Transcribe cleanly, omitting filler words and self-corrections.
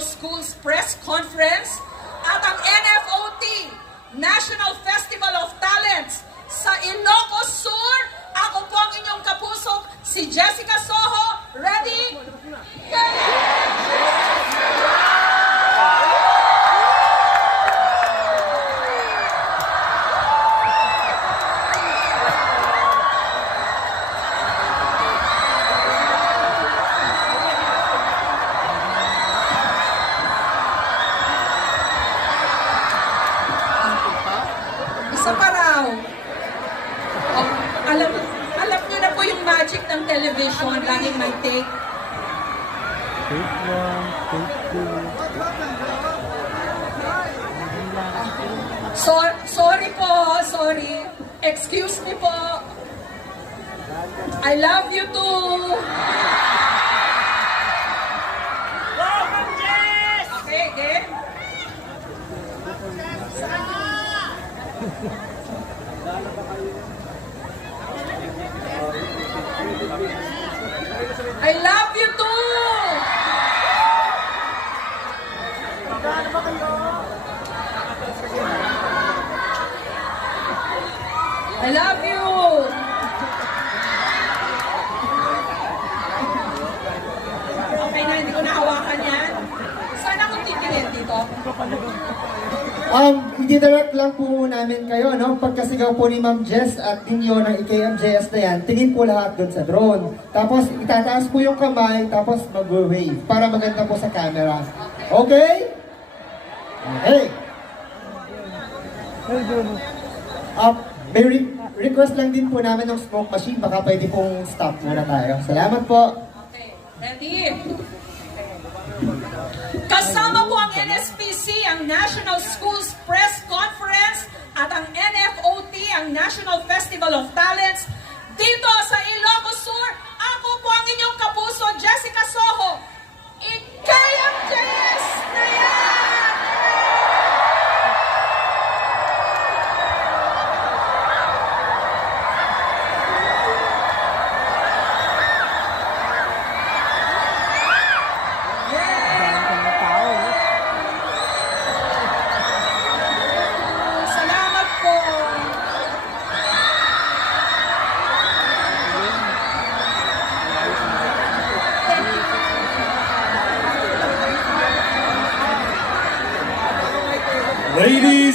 National Schools Press Conference at ang NFOT, National Festival of Talents sa Ilocos Sur. Ako po ang inyong kapuso, si Jessica Soho. Ready? Isa pa raw. Oh, alam niyo na po yung magic ng television, laging may take. Take one, take two. Sorry po, sorry. Excuse me po. I love you too. Okay, game. I love you too. I love you. Okay na, hindi ko nahawakan yan. Sana kung titingin dito. Hindi direct lang po namin kayo, no? Pagkasigaw po ni Ma'am Jess at ninyo ng IKMJS na yan, tingin po lahat doon sa drone. Tapos itataas po yung kamay, tapos mag-wave para maganda po sa camera. Okay? Okay. May request lang din po namin ng smoke machine, baka pwede pong stop muna tayo. Salamat po. Okay, ready? Kasama po ang NSPC, ang National Schools Press Conference, at ang NFOT, ang National Festival of Talents, dito sa Ilocos Sur. Ako po ang inyong kapuso, Jessica Soho. IKMJS na yan! Salamat po. Ladies